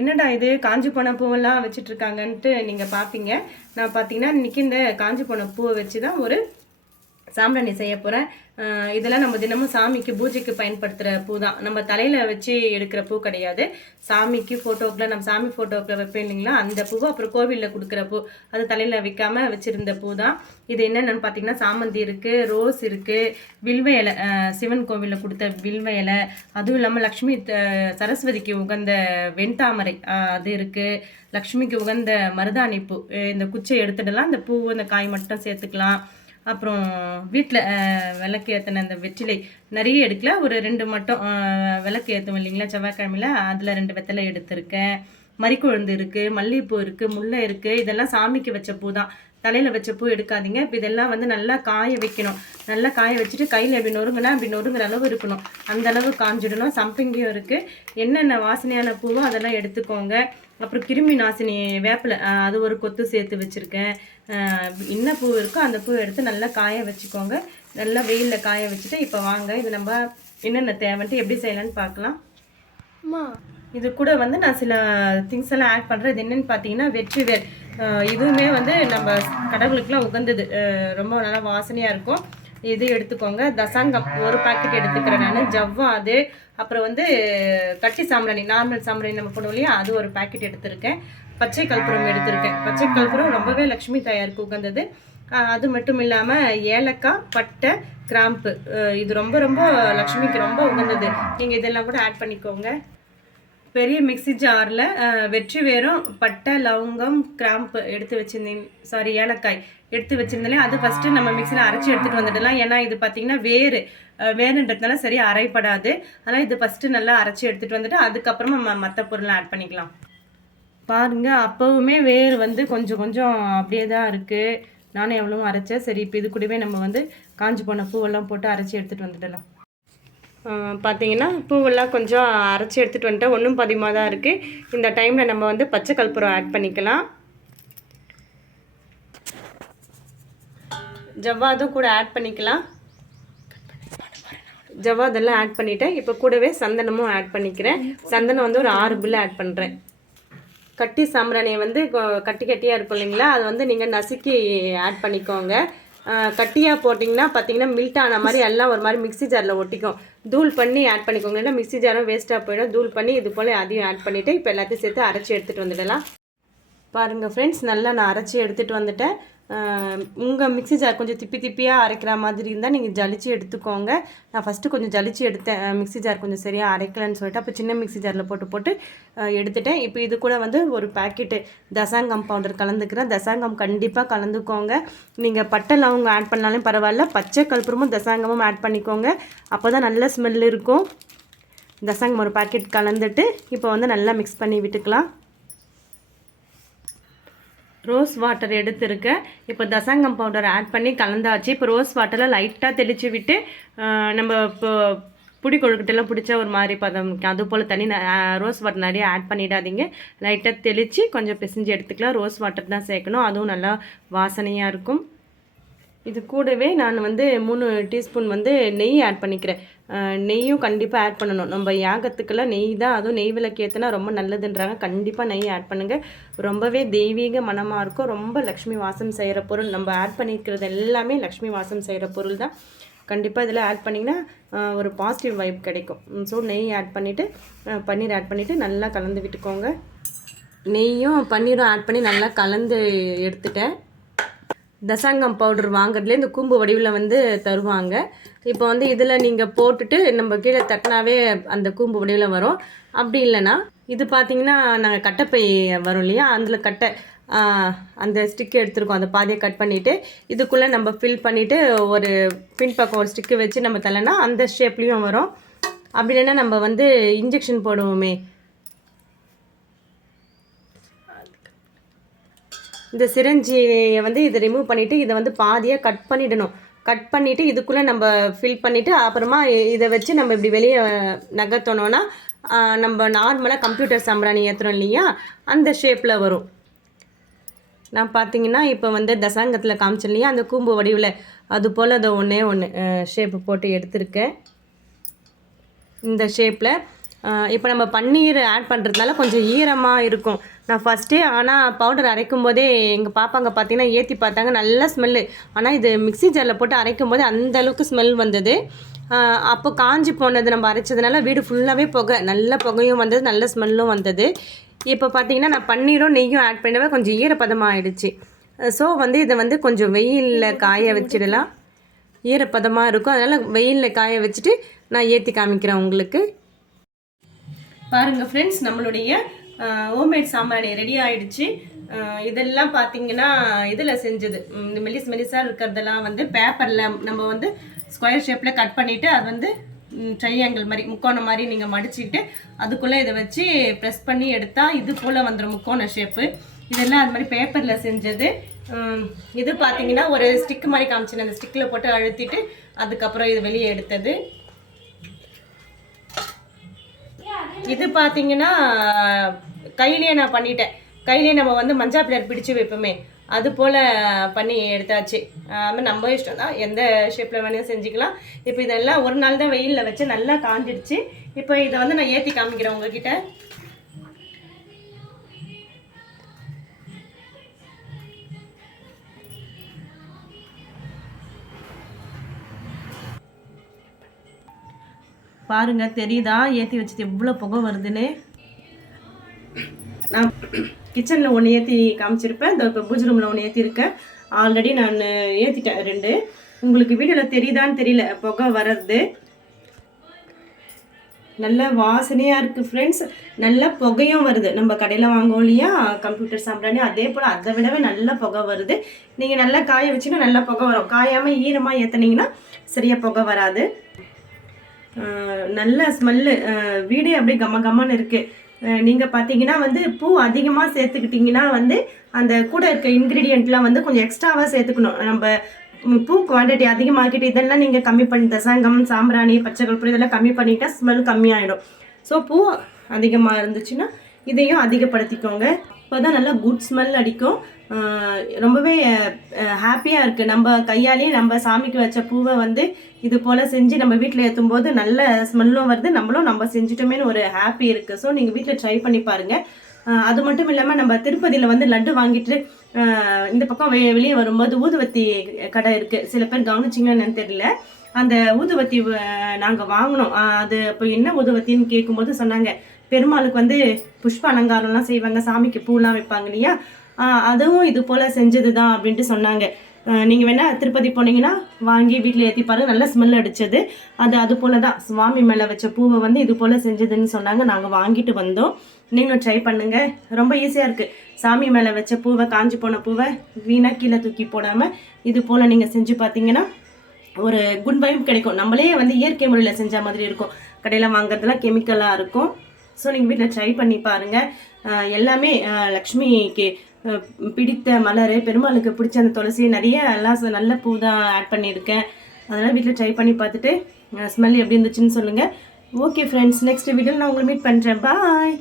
என்னடா இது காஞ்சி போன பூவெல்லாம் வச்சுட்டு இருக்காங்கன்ட்டு நீங்கள் பார்ப்பீங்க. நான் பார்த்தீங்கன்னா இன்றைக்கி இந்த காஞ்சி போன பூவை வச்சு தான் ஒரு சாம்பிராணி செய்ய போகிறேன். இதெல்லாம் நம்ம தினமும் சாமிக்கு பூஜைக்கு பயன்படுத்துகிற பூ தான். நம்ம தலையில் வச்சு எடுக்கிற பூ கிடையாது. சாமிக்கு ஃபோட்டோக்கில் நம்ம சாமி ஃபோட்டோக்கில் வைப்பேன் இல்லைங்களா, அந்த பூவை அப்புறம் கோவிலில் கொடுக்குற பூ, அது தலையில் வைக்காமல் வச்சுருந்த பூ தான். இது என்னென்னு பார்த்தீங்கன்னா சாமந்தி இருக்குது, ரோஸ் இருக்குது, வில்வ இலை, சிவன் கோவிலில் கொடுத்த வில்வ இலை, அதுவும் இல்லாமல் லக்ஷ்மி சரஸ்வதிக்கு உகந்த வெண்தாமரை அது இருக்குது, லக்ஷ்மிக்கு உகந்த மருதாணி பூ. இந்த குச்சை எடுத்துடலாம், இந்த பூ அந்த காய் மட்டும் சேர்த்துக்கலாம். அப்புறம் வீட்டில் விளக்கு ஏற்றின அந்த வெற்றிலை நிறைய எடுக்கல, ஒரு 2 மட்டும் விளக்கு ஏற்றுவோம் இல்லைங்களா செவ்வாய்க்கிழமையில், அதில் 2 வெத்தலை எடுத்திருக்கேன். மறிக்கொழுந்து இருக்குது, மல்லிகைப்பூ இருக்குது, முல்லை இருக்குது. இதெல்லாம் சாமிக்கு வச்ச பூ தான், தலையில் வச்ச பூ எடுக்காதீங்க. இப்போ இதெல்லாம் வந்து நல்லா காய வைக்கணும். நல்லா காய வச்சுட்டு கையில் இப்படி நொறுங்கினா அப்படி நொறுங்குற அளவு இருக்கணும், அந்த அளவு காஞ்சிடணும். சம்பங்கியும் இருக்குது. என்னென்ன வாசனையான பூவோ அதெல்லாம் எடுத்துக்கோங்க. அப்புறம் கிருமி நாசினி வேப்பிலை, அது ஒரு கொத்து சேர்த்து வச்சுருக்கேன். என்ன பூ இருக்கோ அந்த பூ எடுத்து நல்லா காய வச்சுக்கோங்க. நல்லா வெயிலில் காய வச்சுட்டு இப்போ வாங்க இது நம்ம என்னென்ன தேவைன்ட்டு எப்படி செய்யலான்னு பார்க்கலாம். இது கூட வந்து நான் சில திங்ஸ் எல்லாம் ஆட் பண்ணுறேன். இது என்னென்னு பார்த்தீங்கன்னா வெற்றிவேர். இதுவுமே வந்து நம்ம கடவுளுக்கெலாம் உகந்தது, ரொம்ப நல்லா வாசனையாக இருக்கும். இது எடுத்துக்கோங்க. தசாங்கம் ஒரு பாக்கெட் எடுத்துக்கிறேன் நான். ஜவ்வாது, அப்புறம் வந்து கட்டி சாம்பிராணி, நார்மல் சாம்பிராணி நம்ம போடுவோம் இல்லையா, அது ஒரு பாக்கெட் எடுத்திருக்கேன். பச்சை கற்பூரம் எடுத்திருக்கேன். பச்சை கற்பூரம் ரொம்பவே லக்ஷ்மி தாயாருக்கு உகந்தது. அது மட்டும் இல்லாமல் ஏலக்காய், பட்டை, கிராம்பு, இது ரொம்ப ரொம்ப லக்ஷ்மிக்கு ரொம்ப உகந்தது. நீங்கள் இதெல்லாம் கூட ஆட் பண்ணிக்கோங்க. பெரிய மிக்சி ஜாரில் வெற்றி வேரும், பட்டை, லவங்கம், கிராம்பு எடுத்து வச்சுருந்தேன், சாரி ஏலக்காய் எடுத்து வச்சுருந்தாலே அது ஃபஸ்ட்டு நம்ம மிக்சியில் அரைச்சி எடுத்துகிட்டு வந்துடலாம். ஏன்னா இது பார்த்திங்கன்னா வேறுன்றதுனால சரியாக அரைப்படாது. அதனால் இது ஃபஸ்ட்டு நல்லா அரைச்சி எடுத்துகிட்டு வந்துட்டு அதுக்கப்புறமா நம்ம மற்ற பொருளை ஆட் பண்ணிக்கலாம். பாருங்கள், அப்போவுமே வேர் வந்து கொஞ்சம் கொஞ்சம் அப்படியே தான் இருக்குது. நானும் எவ்வளோ அரைச்சேன். சரி, இப்போ இது கூடவே நம்ம வந்து காஞ்சி போன பூவெல்லாம் போட்டு அரைச்சி எடுத்துகிட்டு வந்துடலாம். பார்த்தீங்கன்னா பூவெல்லாம் கொஞ்சம் அரைச்சி எடுத்துகிட்டு வந்துட்டேன். ஒன்றும் பதிகமாக தான் இருக்குது. இந்த டைமில் நம்ம வந்து பச்சை கற்பூரம் ஆட் பண்ணிக்கலாம். ஜவ்வாதும் கூட ஆட் பண்ணிக்கலாம். ஜவ்வாதெல்லாம் ஆட் பண்ணிவிட்டேன். இப்போ கூடவே சந்தனமும் ஆட் பண்ணிக்கிறேன். சந்தனம் வந்து ஒரு 6 பில்லு ஆட் பண்ணுறேன். கட்டி சாம்பிராணியை வந்து கட்டி கட்டியாக இருக்கும் இல்லைங்களா, அது வந்து நீங்கள் நசுக்கி ஆட் பண்ணிக்கோங்க. கட்டியாக போட்டிங்கன்னா பார்த்தீங்கன்னா மில்ட் ஆன மாதிரி எல்லாம் ஒரு மாதிரி மிக்சி ஜாரில் ஒட்டிக்கும். தூள் பண்ணி ஆட் பண்ணிக்கோங்க, ஏன்னா மிக்சி ஜாரும் வேஸ்ட்டாக போயிடும். தூள் பண்ணி இது போல் அதையும் ஆட் பண்ணிவிட்டு இப்போ எல்லாத்தையும் சேர்த்து அரைச்சி எடுத்துகிட்டு வந்துடலாம். பாருங்கள் ஃப்ரெண்ட்ஸ், நல்லா நான் அரைச்சி எடுத்துகிட்டு வந்துட்டேன். உங்கள் மிக்சி ஜார் கொஞ்சம் திப்பியாக அரைக்கிற மாதிரி இருந்தால் நீங்கள் ஜலிச்சு எடுத்துக்கோங்க. நான் ஃபஸ்ட்டு கொஞ்சம் ஜலிச்சு எடுத்தேன், மிக்சி ஜார் கொஞ்சம் சரியாக அரைக்கலன்னு சொல்லிட்டு அப்போ சின்ன மிக்சி ஜாரில் போட்டு எடுத்துட்டேன். இப்போ இது கூட வந்து ஒரு பேக்கெட்டு தசாங்கம் பவுடர் கலந்துக்கிறேன். தசாங்கம் கண்டிப்பாக கலந்துக்கோங்க. நீங்கள் பட்டை லவங்கம் ஆட் பண்ணாலும் பரவாயில்ல, பச்சை கற்பூரமும் தசாங்கமும் ஆட் பண்ணிக்கோங்க. அப்போ தான் நல்ல ஸ்மெல் இருக்கும். தசாங்கம் ஒரு பேக்கெட் கலந்துட்டு இப்போ வந்து நல்லா மிக்ஸ் பண்ணி விட்டுக்கலாம். ரோஸ் வாட்டர் எடுத்துருக்கேன். இப்போ தசாங்கம் பவுடர் ஆட் பண்ணி கலந்தாச்சு. இப்போ ரோஸ் வாட்டரில் லைட்டாக தெளித்து விட்டு நம்ம இப்போ புடி கொழுக்கட்டெல்லாம் பிடிச்ச ஒரு மாதிரி பதம் அது போல் தண்ணி ரோஸ் வாட்டர் நிறைய ஆட் பண்ணிடாதீங்க. லைட்டாக தெளித்து கொஞ்சம் பிசைஞ்சு எடுத்துக்கலாம். ரோஸ் வாட்டர் தான் சேர்க்கணும், அதுவும் நல்லா வாசனையாக இருக்கும். இது கூடவே நான் வந்து 3 டீஸ்பூன் வந்து நெய் ஆட் பண்ணிக்கிறேன். நெய்யும் கண்டிப்பாக ஆட் பண்ணணும். நம்ம யாகத்துக்கெல்லாம் நெய் தான், அதுவும் நெய் விளக்கு ஏற்றினா ரொம்ப நல்லதுன்றாங்க. கண்டிப்பாக நெய் ஆட் பண்ணுங்கள். ரொம்பவே தெய்வீக மனமாக இருக்கும். ரொம்ப லக்ஷ்மி வாசம் செய்கிற பொருள். நம்ம ஆட் பண்ணிக்கிறது எல்லாமே லக்ஷ்மி வாசம் செய்கிற பொருள் தான். கண்டிப்பாக இதில் ஆட் பண்ணிங்கன்னா ஒரு பாசிட்டிவ் வைப் கிடைக்கும். ஸோ நெய் ஆட் பண்ணிவிட்டு பன்னீர் ஆட் பண்ணிவிட்டு நல்லா கலந்து விட்டுக்கோங்க. நெய்யும் பன்னீரும் ஆட் பண்ணி நல்லா கலந்து எடுத்துட்டேன். தசாங்கம் பவுடர் வாங்குறதுலேயே இந்த கூம்பு வடிவில் வந்து தருவாங்க. இப்போ வந்து இதில் நீங்கள் போட்டுட்டு நம்ம கீழே தட்டினாவே அந்த கூம்பு வடிவில் வரும். அப்படி இல்லைன்னா இது பார்த்திங்கன்னா நாங்கள் கட்டைப்பை வரும் இல்லையா, அதில் அந்த ஸ்டிக்கு எடுத்துருக்கோம். அந்த பாதியை கட் பண்ணிவிட்டு இதுக்குள்ளே நம்ம ஃபில் பண்ணிவிட்டு ஒரு பின்பக்கம் ஒரு ஸ்டிக்கு வச்சு நம்ம தலைனா அந்த ஷேப்லேயும் வரும். அப்படி இல்லைன்னா நம்ம வந்து இன்ஜெக்ஷன் போடுவோமே, இந்த சிரஞ்சியை வந்து இதை ரிமூவ் பண்ணிவிட்டு இதை வந்து பாதியாக கட் பண்ணிடணும். கட் பண்ணிவிட்டு இதுக்குள்ளே நம்ம ஃபில் பண்ணிவிட்டு அப்புறமா இதை வச்சு நம்ம இப்படி வெளியே நகர்த்தணுன்னா நம்ம நார்மலாக கம்ப்யூட்டர் சாம்பிராணி ஏற்றுறோம் இல்லையா, அந்த ஷேப்பில் வரும். நான் பார்த்தீங்கன்னா இப்போ வந்து தசாங்கத்தில் காமிச்சேன் இல்லையா, அந்த கூம்பு வடிவில் அது போல் அதை ஒன்று ஷேப்பு போட்டு எடுத்திருக்கேன். இந்த ஷேப்பில் இப்போ நம்ம பன்னீர் ஆட் பண்ணுறதுனால கொஞ்சம் ஈரமாக இருக்கும். நான் ஃபஸ்ட்டே ஆனால் பவுடர் அரைக்கும் போதே எங்கள் பாப்பாங்க பார்த்தீங்கன்னா ஏற்றி பார்த்தாங்க, நல்ல ஸ்மெல்லு. ஆனால் இது மிக்ஸி ஜாரில் போட்டு அரைக்கும் போது அந்தளவுக்கு ஸ்மெல் வந்தது. அப்போ காஞ்சி போனது நம்ம அரைச்சதுனால வீடு ஃபுல்லாகவே புகை, நல்ல புகையும் வந்தது, நல்ல ஸ்மெல்லும் வந்தது. இப்போ பார்த்தீங்கன்னா நான் பன்னீரும் நெய்யும் ஆட் பண்ணவே கொஞ்சம் ஈரப்பதமாக ஆகிடுச்சு. ஸோ இதை கொஞ்சம் வெயிலில் காய வச்சிடலாம். ஈரப்பதமாக இருக்கும், அதனால் வெயிலில் காய வச்சுட்டு நான் ஏற்றி காமிக்கிறேன் உங்களுக்கு. பாருங்கள் ஃப்ரெண்ட்ஸ், நம்மளுடைய ஹோம்மேட் சாம்பிராணி ரெடி ஆகிடுச்சு. இதெல்லாம் பார்த்தீங்கன்னா இதில் செஞ்சது. இந்த மெலிசாக இருக்கிறதெல்லாம் பேப்பரில் நம்ம ஸ்கொயர் ஷேப்பில் கட் பண்ணிவிட்டு அது ட்ரையாங்கிள் மாதிரி முக்கோணம் மாதிரி நீங்கள் மடிச்சுக்கிட்டு அதுக்குள்ளே இதை வச்சு ப்ரெஸ் பண்ணி எடுத்தால் இது போல் வந்துடும் முக்கோண ஷேப்பு. இதெல்லாம் அது மாதிரி பேப்பரில் செஞ்சது. இது பார்த்தீங்கன்னா ஒரு ஸ்டிக் மாதிரி காமிச்சினேன், அந்த ஸ்டிக்கில் போட்டு அழுத்திட்டு அதுக்கப்புறம் இது வெளியே எடுத்தது. இது பார்த்தீங்கன்னா கையிலேயே நான் பண்ணிட்டேன். கையிலேயே நம்ம மஞ்சா பிளேட் பிடிச்சி வைப்போமே அது போல் பண்ணி எடுத்தாச்சு. அது நம்ம இஷ்டம் தான், எந்த ஷேப்பில் வேணும் செஞ்சுக்கலாம். இப்போ இதெல்லாம் ஒரு நாள் தான் வெயிலில் வச்சு நல்லா காஞ்சிடுச்சு. இப்போ இதை நான் ஏற்றி காமிக்கிறேன் உங்ககிட்ட. பாருங்க, தெரியுதா ஏற்றி வச்சுட்டு எவ்வளோ புகை வருதுன்னு. நான் கிச்சனில் ஒன்று ஏற்றி காமிச்சிருப்பேன், இந்த இப்போ பூஜை ரூமில் ஒன்று ஏற்றிருக்கேன். ஆல்ரெடி நான் ஏற்றிட்டேன் 2. உங்களுக்கு வீடியோவில் தெரியுதான்னு தெரியல புகை வர்றது. நல்ல வாசனையாக இருக்குது ஃப்ரெண்ட்ஸ், நல்ல புகையும் வருது. நம்ம கடையில் வாங்குவோம் இல்லையா கம்ப்யூட்டர் சாம்பிராணி, அதே போல் அதை விடவே நல்ல புகை வருது. நீங்கள் நல்லா காய வச்சுன்னா நல்லா புகை வரும். காயாமல் ஈரமாக ஏற்றுனீங்கன்னா சரியாக புகை வராது. நல்ல ஸ்மெல்லு, வீடே அப்படியே கம்மன்னு இருக்குது. நீங்கள் பார்த்தீங்கன்னா பூ அதிகமாக சேர்த்துக்கிட்டிங்கன்னா அந்த கூட இருக்க இன்க்ரீடியண்ட்லாம் கொஞ்சம் எக்ஸ்ட்ராவாக சேர்த்துக்கணும். நம்ம பூ குவான்டிட்டி அதிகமாகிட்டு இதெல்லாம் நீங்கள் கம்மி பண்ணி தசங்கம், சாம்பிராணி, பச்சை கற்பூரம் இதெல்லாம் கம்மி பண்ணிட்டா ஸ்மெல் கம்மியாகிடும். ஸோ பூ அதிகமாக இருந்துச்சுன்னா இதையும் அதிகப்படுத்திக்கோங்க. இப்போ தான் நல்லா குட் ஸ்மெல் அடிக்கும். ரொம்பவே ஹாப்பியாக இருக்குது. நம்ம கையாலேயே நம்ம சாமிக்கு வச்ச பூவை இது போல் செஞ்சு நம்ம வீட்டில் ஏற்றும் போது நல்ல ஸ்மெல்லும் வருது, நம்ம செஞ்சுட்டோமேனு ஒரு ஹாப்பி இருக்குது. ஸோ நீங்கள் வீட்டில் ட்ரை பண்ணி பாருங்கள். அது மட்டும் இல்லாமல் நம்ம திருப்பதியில் லட்டு வாங்கிட்டு இந்த பக்கம் வெளியே வரும்போது ஊதுவத்தி கடை இருக்குது. சில பேர் கவனிச்சிங்கன்னு தெரியல. அந்த ஊதுவத்தி நாங்கள் வாங்கினோம். அது இப்போ என்ன ஊதுவத்தின்னு கேட்கும்போது சொன்னாங்க, பெருமாளுக்கு புஷ்ப அலங்காரம்லாம் செய்வாங்க, சாமிக்கு பூலாம் வைப்பாங்க இல்லையா, அதுவும் இது போல் செஞ்சது தான் அப்படின்ட்டு சொன்னாங்க. நீங்கள் வேணால் திருப்பதி போனீங்கன்னா வாங்கி வீட்டில் ஏற்றி பாருங்கள், நல்ல ஸ்மெல் அடித்தது. அது போல் தான் சுவாமி மேலே வச்ச பூவை இது போல் செஞ்சதுன்னு சொன்னாங்க. நாங்கள் வாங்கிட்டு வந்தோம். நீங்களும் ட்ரை பண்ணுங்கள், ரொம்ப ஈஸியாக இருக்குது. சாமி மேலே வச்ச பூவை, காஞ்சி போன பூவை வீணாக கீழே தூக்கி போடாமல் இது போல் நீங்கள் செஞ்சு பார்த்தீங்கன்னா ஒரு குட் வைப் கிடைக்கும். நம்மளே இயற்கை முறையில் செஞ்ச மாதிரி இருக்கும். கடையில் வாங்குறதுலாம் கெமிக்கலாக இருக்கும். ஸோ நீங்கள் வீட்டில் ட்ரை பண்ணி பாருங்கள். எல்லாமே லக்ஷ்மிக்கு பிடித்த மலர், பெருமாளுக்கு பிடிச்ச அந்த துளசி, நிறைய எல்லாம் நல்ல பூ தான் ஆட் பண்ணியிருக்கேன். அதனால் வீட்டில் ட்ரை பண்ணி பார்த்துட்டு ஸ்மெல் எப்படி இருந்துச்சுன்னு சொல்லுங்கள். ஓகே ஃப்ரெண்ட்ஸ், நெக்ஸ்ட் வீடியோவில் நான் உங்களை மீட் பண்ணுறேன். பாய்.